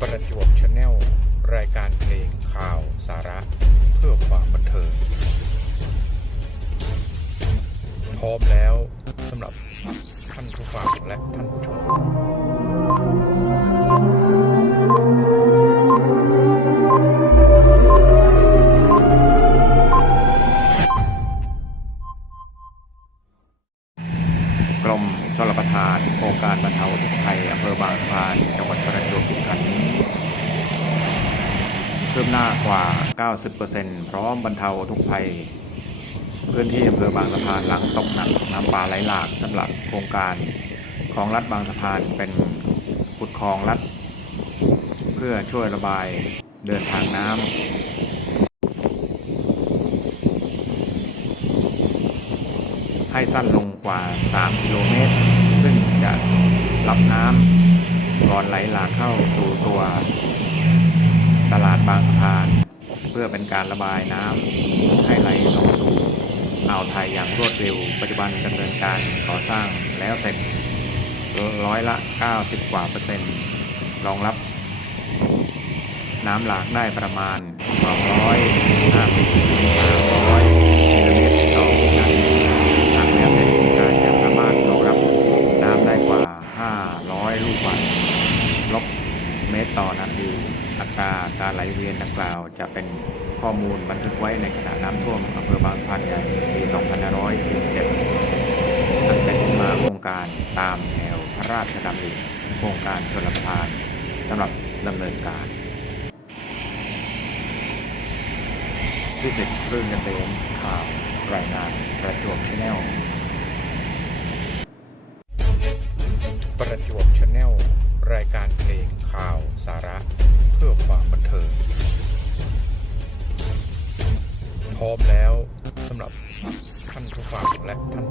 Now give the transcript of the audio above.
ประจวบชาแนลรายการเพลงข่าวสาระ เพื่อความบันเทิงพร้อมแล้วสำหรับท่านผู้ฟังและท่านผู้ชม กรมชลประทาน โครงการบรรเทาทุกข์ภัยอำเภอบางสะพานจังหวัดประจวบ คืบหน้ากว่า 90%พร้อมบรรเทาทุกภัย พื้นที่อำเภอบางสะพานหลังตกหนักน้ำป่าไหลหลากสำหรับโครงการของรัฐบางสะพานเป็นขุดคลองรัฐ เพื่อช่วยระบายเดินทางน้ำให้สั้นลงกว่า 3 กิโลเมตร ซึ่งจะรับน้ำก่อนไหลหลากเข้าสู่ตัว บางสะพาน เพื่อเป็นการระบายน้ำให้ไหลลงสู่อ่าวไทยอย่างรวดเร็ว ปัจจุบันดำเนินการก่อสร้างแล้วเสร็จร้อยละ 90 กว่าเปอร์เซ็นต์รองรับ น้ำหลากได้ประมาณ 250ถึง300มิลลิเมตรต่อวินาทีหากแล้วเสร็จโครงการจะสามารถรองรับน้ำได้กว่า 500 ลูกบาศก์ลบเมตรต่อนาที อัตราการไหลเวียนดังกล่าว จะเป็นข้อมูลบันทึกไว้ในขณะน้ำท่วมอำเภอบางพานใหญ่ปี 2547อันเป็นที่มาโครงการตามแนวพระราชดำริโครงการชลประทานสำหรับดำเนินการพิสิทธิ์รื่นเกษมข่าวรายงานประจวบชแนลประจวบชาแนลรายการเพลงข่าวสาระ ร้อมแล้วสำหรับท่านผู้ฟังและท่าน